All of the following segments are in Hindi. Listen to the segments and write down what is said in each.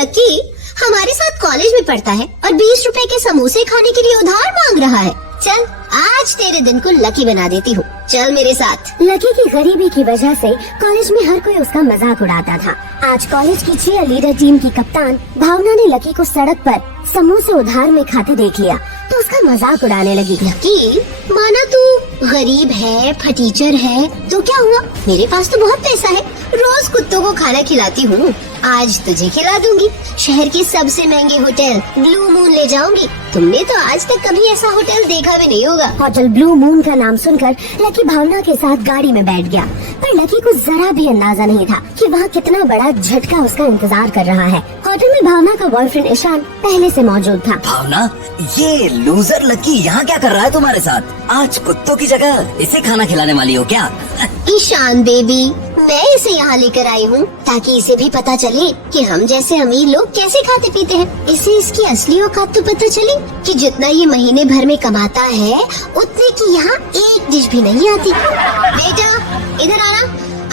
लकी हमारे साथ कॉलेज में पढ़ता है और 20 रुपए के समोसे खाने के लिए उधार मांग रहा है। चल आज तेरे दिन को लकी बना देती हूँ, चल मेरे साथ। लकी की गरीबी की वजह से कॉलेज में हर कोई उसका मजाक उड़ाता था। आज कॉलेज की चीयर लीडर टीम की कप्तान भावना ने लकी को सड़क पर समोसे उधार में खाते देख लिया तो उसका मजाक उड़ाने लगी। लकी माना तू गरीब है, फटीचर है, तो क्या हुआ, मेरे पास तो बहुत पैसा है, रोज कुत्तों को खाना खिलाती हूँ, आज तुझे खिला दूंगी। शहर के सबसे महंगे होटल ब्लू मून ले जाऊंगी। तुमने तो आज तक कभी ऐसा होटल देखा भी नहीं होगा। होटल ब्लू मून का नाम सुनकर लकी भावना के साथ गाड़ी में बैठ गया, पर लकी को जरा भी अंदाजा नहीं था कि वहाँ कितना बड़ा झटका उसका इंतजार कर रहा है। होटल में भावना का बॉयफ्रेंड ईशान पहले से मौजूद था। भावना, ये लूजर लकी यहाँ क्या कर रहा है तुम्हारे साथ? आज कुत्तों की जगह इसे खाना खिलाने वाली हो क्या? ईशान बेबी, मैं इसे यहाँ लेकर आई हूँ ताकि इसे भी पता चले कि हम जैसे अमीर लोग कैसे खाते पीते हैं। इसे इसकी असली औकात तो पता चले कि जितना ये महीने भर में कमाता है उतने की यहाँ एक डिश भी नहीं आती। बेटा इधर आना,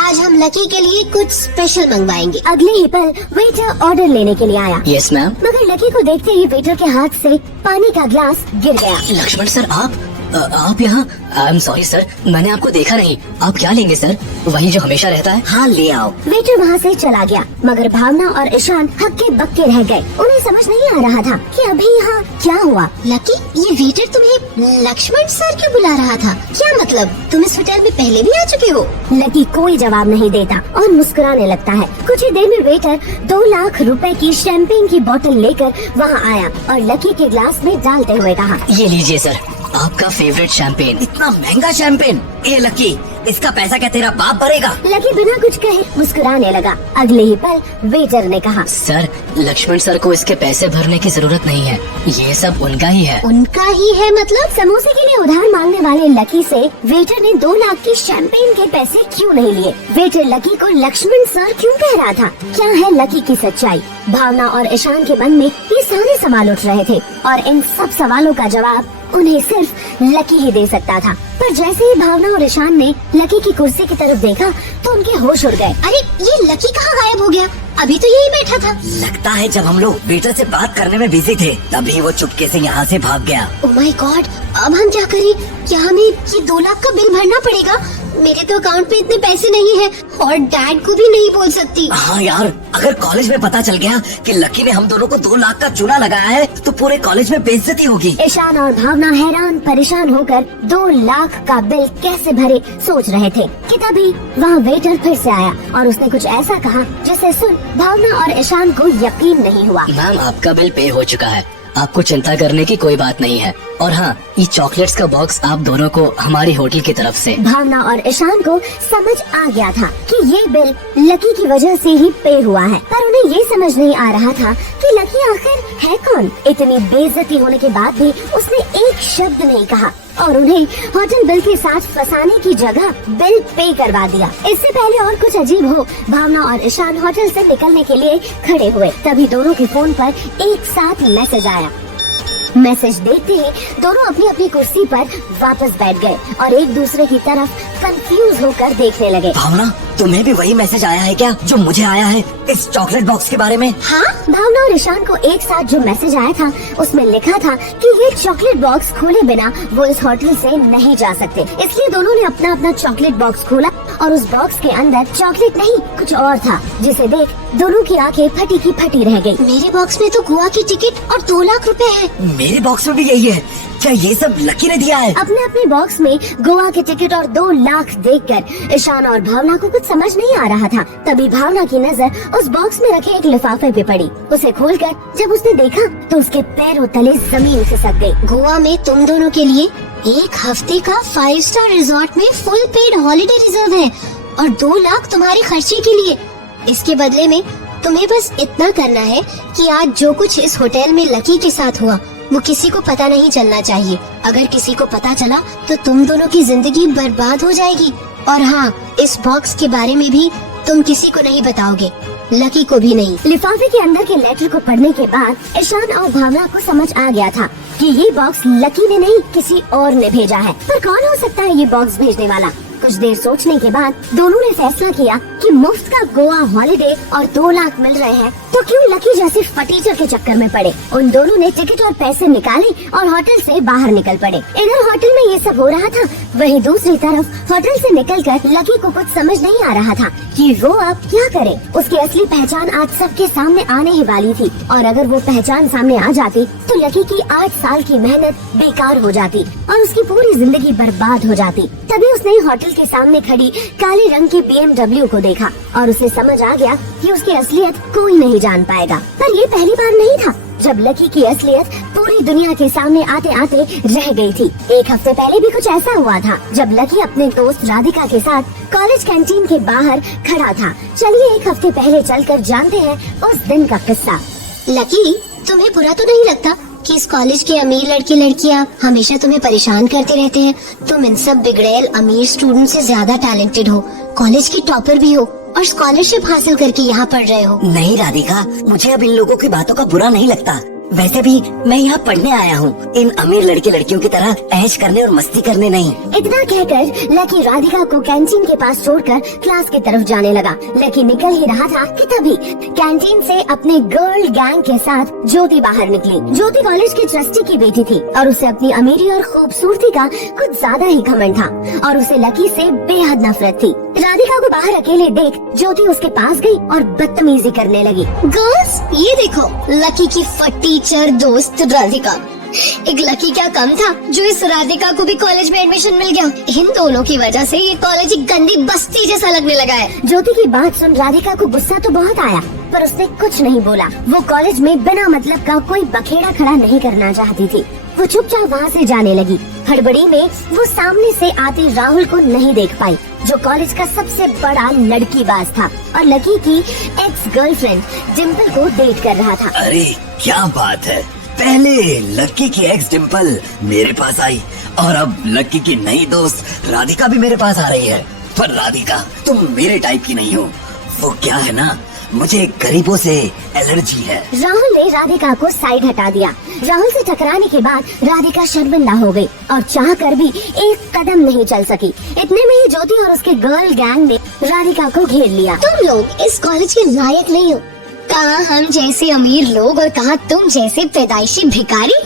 आज हम लकी के लिए कुछ स्पेशल मंगवाएंगे। अगले ही पल वेटर ऑर्डर लेने के लिए आया। Yes ma'am. मगर लकी को देखते ही वेटर के हाथ से पानी का ग्लास गिर गया। लक्ष्मण सर, आप यहाँ? आई एम सॉरी सर, मैंने आपको देखा नहीं। आप क्या लेंगे सर? वही जो हमेशा रहता है। हाँ ले आओ। वेटर वहाँ से चला गया, मगर भावना और ईशान हक्के बक्के रह गए। उन्हें समझ नहीं आ रहा था कि अभी यहाँ क्या हुआ। लकी, ये वेटर तुम्हें लक्ष्मण सर क्यों बुला रहा था? क्या मतलब, तुम इस होटल में पहले भी आ चुके हो? लकी कोई जवाब नहीं देता और मुस्कुराने लगता है। कुछ ही देर में वेटर 2 लाख रुपए की शैंपेन की बोतल लेकर वहाँ आया और लकी के ग्लास में डालते हुए कहा, ये लीजिए सर, आपका फेवरेट शैंपेन। इतना महंगा शैंपेन? ए लकी, इसका पैसा क्या तेरा बाप भरेगा? लकी बिना कुछ कहे मुस्कुराने लगा। अगले ही पल वेटर ने कहा, सर, लक्ष्मण सर को इसके पैसे भरने की जरूरत नहीं है, ये सब उनका ही है। उनका ही है मतलब? समोसे के लिए उधार मांगने वाले लकी से वेटर ने 2 लाख की शैंपेन के पैसे क्यों नहीं लिए? वेटर लकी को लक्ष्मण सर क्यों कह रहा था? क्या है लकी की सच्चाई? भावना और ईशान के मन में ये सारे सवाल उठ रहे थे और इन सब सवालों का जवाब उन्हें सिर्फ लकी ही दे सकता था। पर जैसे ही भावना और ईशान ने लकी की कुर्सी की तरफ देखा तो उनके होश उड़ गए। अरे ये लकी कहाँ गायब हो गया? अभी तो यही बैठा था। लगता है जब हम लोग वेटर से बात करने में बिजी थे तभी वो चुपके से यहाँ से भाग गया। ओह माय गॉड, अब हम क्या करें? क्या हमें ये 2 लाख का बिल भरना पड़ेगा? मेरे तो अकाउंट में इतने पैसे नहीं है और डैड को भी नहीं बोल सकती। हाँ यार, अगर कॉलेज में पता चल गया कि लकी ने हम दोनों को 2 लाख का चूना लगाया है तो पूरे कॉलेज में बेइज्जती होगी। ईशान और भावना हैरान परेशान होकर 2 लाख का बिल कैसे भरे सोच रहे थे कि तभी वहाँ वेटर फिर से आया और उसने कुछ ऐसा कहा जिसे सुन भावना और ईशान को यकीन नहीं हुआ। मैम, आपका बिल पे हो चुका है, आपको चिंता करने की कोई बात नहीं है। और हाँ, ये चॉकलेट्स का बॉक्स आप दोनों को हमारी होटल की तरफ से। भावना और ईशान को समझ आ गया था कि ये बिल लकी की वजह से ही पे हुआ है, पर उन्हें ये समझ नहीं आ रहा था कि लकी आखिर है कौन। इतनी बेइज्जती होने के बाद भी उसने एक शब्द नहीं कहा और उन्हें होटल बिल के साथ फंसाने की जगह बिल पे करवा दिया। इससे पहले और कुछ अजीब हो, भावना और ईशान होटल से निकलने के लिए खड़े हुए, तभी दोनों के फोन पर एक साथ मैसेज आया। मैसेज देखते ही दोनों अपनी अपनी कुर्सी पर वापस बैठ गए और एक दूसरे की तरफ कंफ्यूज होकर देखने लगे। भावना, तुम्हें भी वही मैसेज आया है क्या जो मुझे आया है इस चॉकलेट बॉक्स के बारे में? हाँ, भावना और ईशान को एक साथ जो मैसेज आया था उसमें लिखा था कि ये चॉकलेट बॉक्स खोले बिना वो इस होटल से नहीं जा सकते। इसलिए दोनों ने अपना अपना चॉकलेट बॉक्स खोला और उस बॉक्स के अंदर चॉकलेट नहीं कुछ और था, जिसे देख दोनों की आंखें फटी की फटी रह गई। मेरे बॉक्स में तो गोवा की टिकट और 2 लाख रुपए है। मेरे बॉक्स में भी यही है। क्या ये सब लकी ने दिया है? अपने अपने बॉक्स में गोवा के टिकट और 2 लाख देखकर ईशान और भावना को कुछ समझ नहीं आ रहा था। तभी भावना की नजर उस बॉक्स में रखे एक लिफाफे पे पड़ी। उसे खोलकर जब उसने देखा तो उसके पैरों तले जमीन खिसक गई। गोवा में तुम दोनों के लिए 1 हफ्ते का 5 स्टार रिजॉर्ट में फुल पेड हॉलिडे रिजर्व है और 2 लाख तुम्हारे खर्चे के लिए। इसके बदले में तुम्हें बस इतना करना है कि आज जो कुछ इस होटल में लकी के साथ हुआ वो किसी को पता नहीं चलना चाहिए। अगर किसी को पता चला तो तुम दोनों की जिंदगी बर्बाद हो जाएगी। और हाँ, इस बॉक्स के बारे में भी तुम किसी को नहीं बताओगे, लकी को भी नहीं। लिफाफे के अंदर के लेटर को पढ़ने के बाद ईशान और भावना को समझ आ गया था कि ये बॉक्स लकी ने नहीं किसी और ने भेजा है। पर कौन हो सकता है ये बॉक्स भेजने वाला? कुछ देर सोचने के बाद दोनों ने फैसला किया कि मुफ्त का गोवा हॉलिडे और 2 लाख मिल रहे हैं तो क्यों लकी जैसे फटीचर के चक्कर में पड़े। उन दोनों ने टिकट और पैसे निकाले और होटल से बाहर निकल पड़े। इधर होटल में ये सब हो रहा था, वहीं दूसरी तरफ होटल से निकलकर लकी को कुछ समझ नहीं आ रहा था कि वो अब क्या करे। उसकी असली पहचान आज सबके सामने आने ही वाली थी और अगर वो पहचान सामने आ जाती तो लकी की 8 साल की मेहनत बेकार हो जाती और उसकी पूरी जिंदगी बर्बाद हो जाती। तभी उसने होटल के सामने खड़ी काले रंग की BMW को देखा और उसे समझ आ गया कि उसकी असलियत कोई नहीं जान पाएगा। पर ये पहली बार नहीं था जब लकी की असलियत पूरी दुनिया के सामने आते आते रह गई थी। 1 हफ्ते पहले भी कुछ ऐसा हुआ था जब लकी अपने दोस्त राधिका के साथ कॉलेज कैंटीन के बाहर खड़ा था। चलिए 1 हफ्ते पहले चलकर जानते हैं उस दिन का किस्सा। लकी, तुम्हें बुरा तो नहीं लगता कि इस कॉलेज के अमीर लड़के लड़कियाँ हमेशा तुम्हें परेशान करते रहते हैं? तुम इन सब बिगड़ैल अमीर स्टूडेंट से ज्यादा टैलेंटेड हो, कॉलेज की टॉपर भी हो और स्कॉलरशिप हासिल करके यहाँ पढ़ रहे हो। नहीं राधिका, मुझे अब इन लोगों की बातों का बुरा नहीं लगता। वैसे भी मैं यहाँ पढ़ने आया हूँ, इन अमीर लड़के लड़कियों की तरह ऐश करने और मस्ती करने नहीं। इतना कहकर लकी राधिका को कैंटीन के पास छोड़कर क्लास की तरफ जाने लगा। लकी निकल ही रहा था कि तभी कैंटीन से अपने गर्ल गैंग के साथ ज्योति बाहर निकली। ज्योति कॉलेज की ट्रस्टी की बेटी थी और उसे अपनी अमीरी और खूबसूरती का कुछ ज्यादा ही घमंड था और उसे लकी से बेहद नफरत थी। राधिका को बाहर अकेले देख ज्योति उसके पास गई और बदतमीजी करने लगी। गर्ल्स, ये देखो लकी की फटीचर दोस्त राधिका। एक लकी क्या कम था जो इस राधिका को भी कॉलेज में एडमिशन मिल गया। इन दोनों की वजह से ये कॉलेज एक गंदी बस्ती जैसा लगने लगा है। ज्योति की बात सुन राधिका को गुस्सा तो बहुत आया पर उसने कुछ नहीं बोला। वो कॉलेज में बिना मतलब का कोई बखेड़ा खड़ा नहीं करना चाहती थी। वो चुपचाप वहाँ से जाने लगी। हड़बड़ी में वो सामने से आते राहुल को नहीं देख पाई जो कॉलेज का सबसे बड़ा लड़कीबाज था और लकी की एक्स गर्लफ्रेंड डिम्पल को डेट कर रहा था। अरे क्या बात है, पहले लकी की एक्स डिम्पल मेरे पास आई और अब लकी की नई दोस्त राधिका भी मेरे पास आ रही है। पर राधिका, तुम मेरे टाइप की नहीं हो। वो क्या है ना, मुझे गरीबों से एलर्जी है। राहुल ने राधिका को साइड हटा दिया। राहुल से टकराने के बाद राधिका शर्मिंदा हो गई और चाह कर भी एक कदम नहीं चल सकी। इतने में ही ज्योति और उसके गर्ल गैंग ने राधिका को घेर लिया। तुम लोग इस कॉलेज के लायक नहीं हो। कहाँ हम जैसे अमीर लोग और कहाँ तुम जैसे पैदाइशी भिखारी।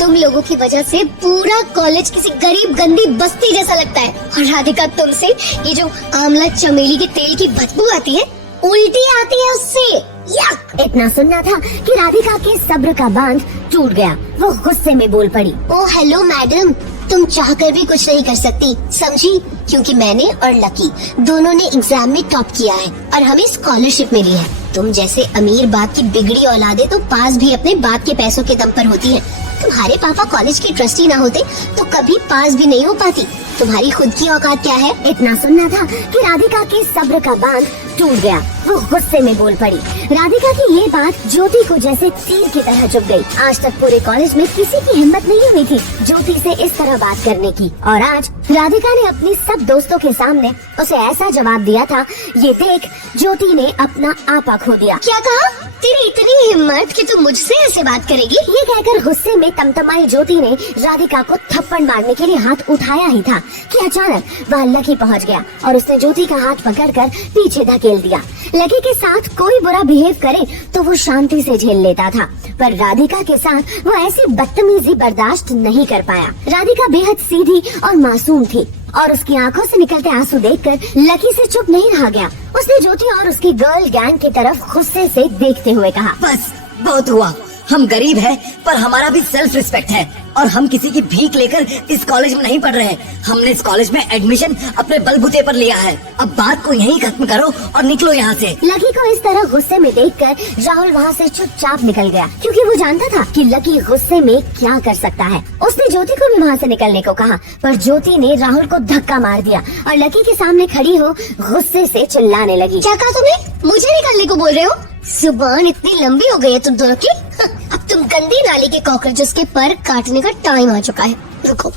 तुम लोगों की वजह से पूरा कॉलेज किसी गरीब गंदी बस्ती जैसा लगता है और राधिका तुमसे ये जो आंवला चमेली के तेल की बदबू आती है, उल्टी आती है उससे। यक! इतना सुनना था कि राधिका के सब्र का बांध टूट गया। वो गुस्से में बोल पड़ी। ओ हेलो मैडम, तुम चाहकर भी कुछ नहीं कर सकती, समझी? क्योंकि मैंने और लकी दोनों ने एग्जाम में टॉप किया है और हमें स्कॉलरशिप मिली है। तुम जैसे अमीर बाप की बिगड़ी औलादे तो पास भी अपने बाप के पैसों के दम पर होती है। तुम्हारे पापा कॉलेज के ट्रस्टी ना होते तो कभी पास भी नहीं हो पाती। तुम्हारी खुद की औकात क्या है? इतना सुनना था कि राधिका के सब्र का बांध टूट गया। वो गुस्से में बोल पड़ी। राधिका की ये बात ज्योति को जैसे तीर की तरह चुभ गई। आज तक पूरे कॉलेज में किसी की हिम्मत नहीं हुई थी ज्योति से इस तरह बात करने की और आज राधिका ने अपने सब दोस्तों के सामने उसे ऐसा जवाब दिया था। ये देख ज्योति ने अपना आपा खो दिया। क्या कहा? तेरी इतनी हिम्मत कि तू मुझसे ऐसे बात करेगी? ये कहकर गुस्से में तमतमाई ज्योति ने राधिका को थप्पड़ मारने के लिए हाथ उठाया ही था कि अचानक वहाँ लकी पहुँच गया और उसने ज्योति का हाथ पकड़कर पीछे धकेल दिया। लकी के साथ कोई बुरा बिहेव करे तो वो शांति से झेल लेता था पर राधिका के साथ वो ऐसी बदतमीजी बर्दाश्त नहीं कर पाया। राधिका बेहद सीधी और मासूम थी और उसकी आंखों से निकलते आंसू देखकर लकी से चुप नहीं रहा गया। उसने ज्योति और उसकी गर्ल गैंग की तरफ गुस्से से देखते हुए कहा, बस बहुत हुआ। हम गरीब हैं पर हमारा भी सेल्फ रिस्पेक्ट है और हम किसी की भीख लेकर इस कॉलेज में नहीं पढ़ रहे। हमने इस कॉलेज में एडमिशन अपने बलबूते पर लिया है। अब बात को यहीं खत्म करो और निकलो यहाँ से। लकी को इस तरह गुस्से में देखकर राहुल वहाँ से चुपचाप निकल गया क्योंकि वो जानता था कि लकी गुस्से में क्या कर सकता है। उसने ज्योति को भी वहाँ से निकलने को कहा पर ज्योति ने राहुल को धक्का मार दिया और लकी के सामने खड़ी हो गुस्से से चिल्लाने लगी। क्या कहा तुमने? मुझे निकलने को बोल रहे हो? जुबान इतनी लंबी हो गई है तुम दोनों की। अब तुम गंदी नाली के कॉकरोचेस के पर काटने का टाइम आ चुका है। रुको,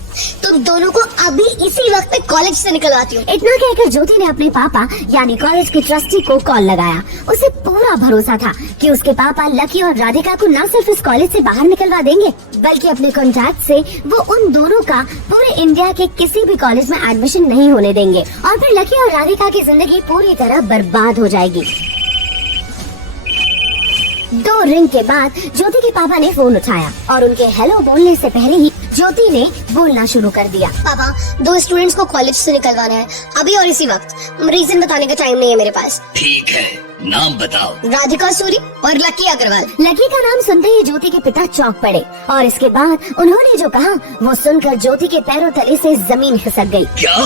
तुम दोनों को अभी इसी वक्त में कॉलेज से निकलवाती हूँ। इतना कहकर ज्योति ने अपने पापा यानी कॉलेज के ट्रस्टी को कॉल लगाया। उसे पूरा भरोसा था कि उसके पापा लकी और राधिका को न सिर्फ इस कॉलेज से बाहर निकलवा देंगे, बल्कि अपने कॉन्ट्रैक्ट से वो उन दोनों का पूरे इंडिया के किसी भी कॉलेज में एडमिशन नहीं होने देंगे और फिर लकी और राधिका की जिंदगी पूरी तरह बर्बाद हो जाएगी। 2 रिंग के बाद ज्योति के पापा ने फोन उठाया और उनके हेलो बोलने से पहले ही ज्योति ने बोलना शुरू कर दिया। पापा, 2 स्टूडेंट्स को कॉलेज से निकलवाना है अभी और इसी वक्त। रीजन बताने का टाइम नहीं है मेरे पास। ठीक है, नाम बताओ। राधिका सूरी और लकी अग्रवाल। लकी का नाम सुनते ही ज्योति के पिता चौंक पड़े और इसके बाद उन्होंने जो कहा वो सुनकर ज्योति के पैरों तले से जमीन खिसक गई। क्या?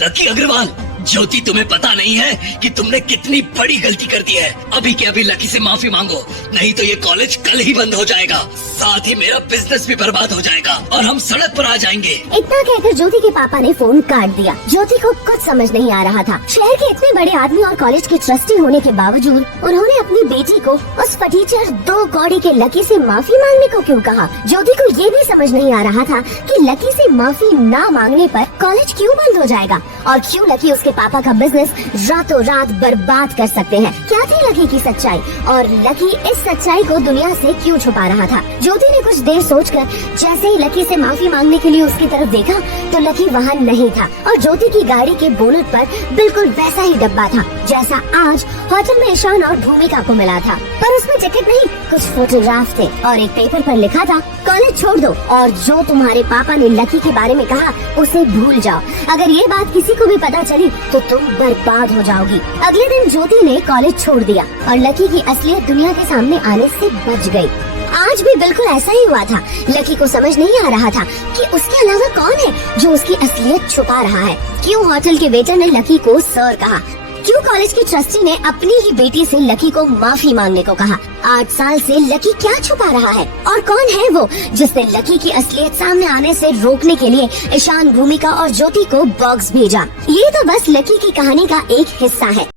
लकी अग्रवाल? ज्योति, तुम्हें पता नहीं है कि तुमने कितनी बड़ी गलती कर दी है। अभी के अभी लकी से माफी मांगो, नहीं तो ये कॉलेज कल ही बंद हो जाएगा, साथ ही मेरा बिजनेस भी बर्बाद हो जाएगा और हम सड़क पर आ जाएंगे। इतना कहकर ज्योति के पापा ने फोन काट दिया। ज्योति को कुछ समझ नहीं आ रहा था। शहर के इतने बड़े आदमी और कॉलेज के ट्रस्टी होने के बावजूद उन्होंने अपनी बेटी को उस फटीचर 2 कौड़ी के लकी से माफी मांगने को क्यों कहा। ज्योति को ये भी समझ नहीं आ रहा था कि लकी से माफी ना मांगने पर कॉलेज क्यों बंद हो जाएगा और क्यों लकी उसके पापा का बिजनेस रातों रात बर्बाद कर सकते हैं। क्या थी लकी की सच्चाई और लकी इस सच्चाई को दुनिया से क्यों छुपा रहा था। ज्योति ने कुछ देर सोचकर जैसे ही लकी से माफी मांगने के लिए उसकी तरफ देखा तो लकी वहाँ नहीं था और ज्योति की गाड़ी के बोनट पर बिल्कुल वैसा ही डब्बा था जैसा आज होटल में ईशान और भूमिका को मिला था, पर उसमें टिकट नहीं, कुछ फोटोग्राफ थे और एक पेपर पर लिखा था कॉलेज छोड़ दो और जो तुम्हारे पापा ने लकी के बारे में कहा उसे भूल जाओ। अगर ये बात किसी को भी पता चली तो तुम बर्बाद हो जाओगी। अगले दिन ज्योति ने कॉलेज छोड़ दिया और लकी की असलियत दुनिया के सामने आने से बच गई। आज भी बिल्कुल ऐसा ही हुआ था। लकी को समझ नहीं आ रहा था कि उसके अलावा कौन है जो उसकी असलियत छुपा रहा है। क्यों होटल के वेटर ने लकी को सर कहा, क्यों कॉलेज की ट्रस्टी ने अपनी ही बेटी से लकी को माफी मांगने को कहा। 8 साल से लकी क्या छुपा रहा है और कौन है वो जिसने लकी की असलियत सामने आने से रोकने के लिए ईशान, भूमिका और ज्योति को बॉक्स भेजा। ये तो बस लकी की कहानी का एक हिस्सा है।